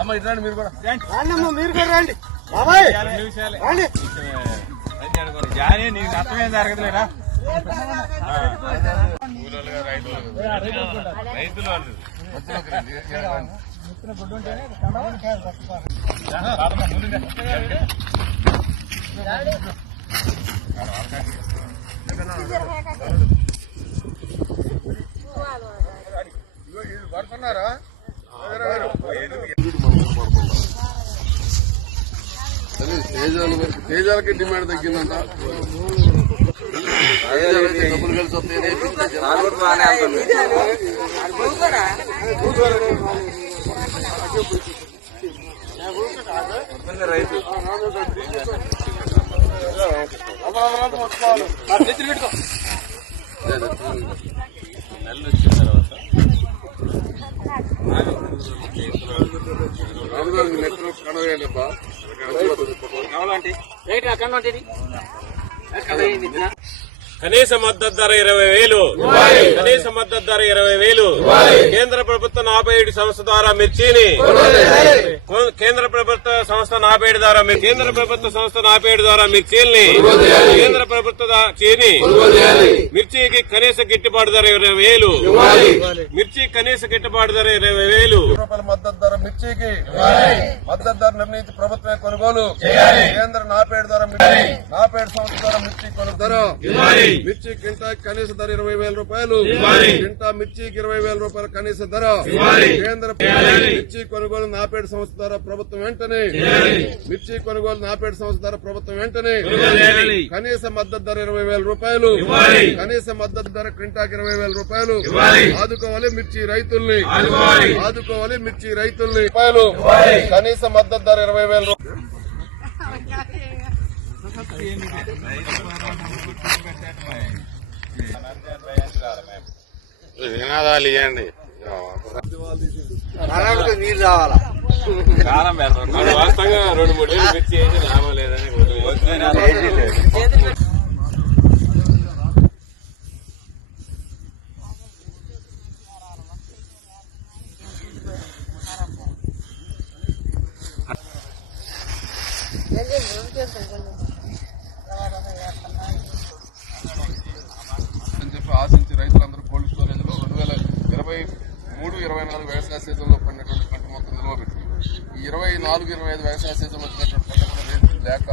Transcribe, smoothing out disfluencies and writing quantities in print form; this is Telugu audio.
అమ్మ ఇట్లాంటి మీరు కూడా రండి జానీ నీకు నష్టమేం జరగదులేరా రైతులు పడుతున్నారా తేజాలకి డిమాండ్ తగ్గిందంట. డబ్బులు కలిసి వస్తాయి రైతు నెలలు వచ్చిన తర్వాత కనీస మద్దతు ధర 20,000, కనీస మద్దతు ధర 20,000. కేంద్ర ప్రభుత్వ 47 సంస్థ ద్వారా మిర్చిని కేంద్ర ప్రభుత్వ సంస్థ 47 ద్వారా కేంద్ర ప్రభుత్వ సంస్థ 47 ద్వారా మిర్చిల్ని కేంద్ర ప్రభుత్వ చీని మిర్చికి కనీస గిట్టుబాటు ధర 20,000. మిర్చి కనీస గిట్టుబాటు ధర 20,000 రూపాయల మద్దతు ధర మిర్చికి మద్దతు ధర నిర్ణయించి ప్రభుత్వమే కొనుగోలు. కేంద్ర 47 ద్వారా 47 సంస్థ ద్వారా మిర్చి కొనుగోలు. మిర్చి కింటా కనీస ధర 20,000 రూపాయలు. కింటా మిర్చికి 20,000 రూపాయల కనీస ధర. కేంద్ర మిర్చి కొనుగోలు 47 సంస్థ ద్వారా ప్రభుత్వం వెంటనే మిర్చి కొనుగోలు 47 సంస్థ ద్వారా ప్రభుత్వం వెంటనే కనీస మద్దతు ధర 20,000 రూపాయలు. కనీస మద్దతు ధర కింటాకి 20,000 రూపాయలు. ఆదుకోవాలి మిర్చి రైతుల్ని, ఆదుకోవాలి మిర్చి రైతుల్ని. రూపాయలు కనీస మద్దతు ధర 20,000 రూపాయలు. నినాదాలు ఇవ్వండి. నీరు రావాలా కాలం పెడతాం వాస్తవంగా 2-3 ఏళ్ళు మిర్చి వేసి లాభం లేదని ఆశించి రైతులందరూ కోల్డ్ స్టోరేజ్ లో 2023-24 వ్యవసాయ సీజన్ లో పడినటువంటి పంట మొత్తం నిల్వ పెట్టుకుంది. ఈ 24-25 వ్యవసాయ సీజన్ లో వచ్చినటువంటి పంట కూడా రేట్లు లేక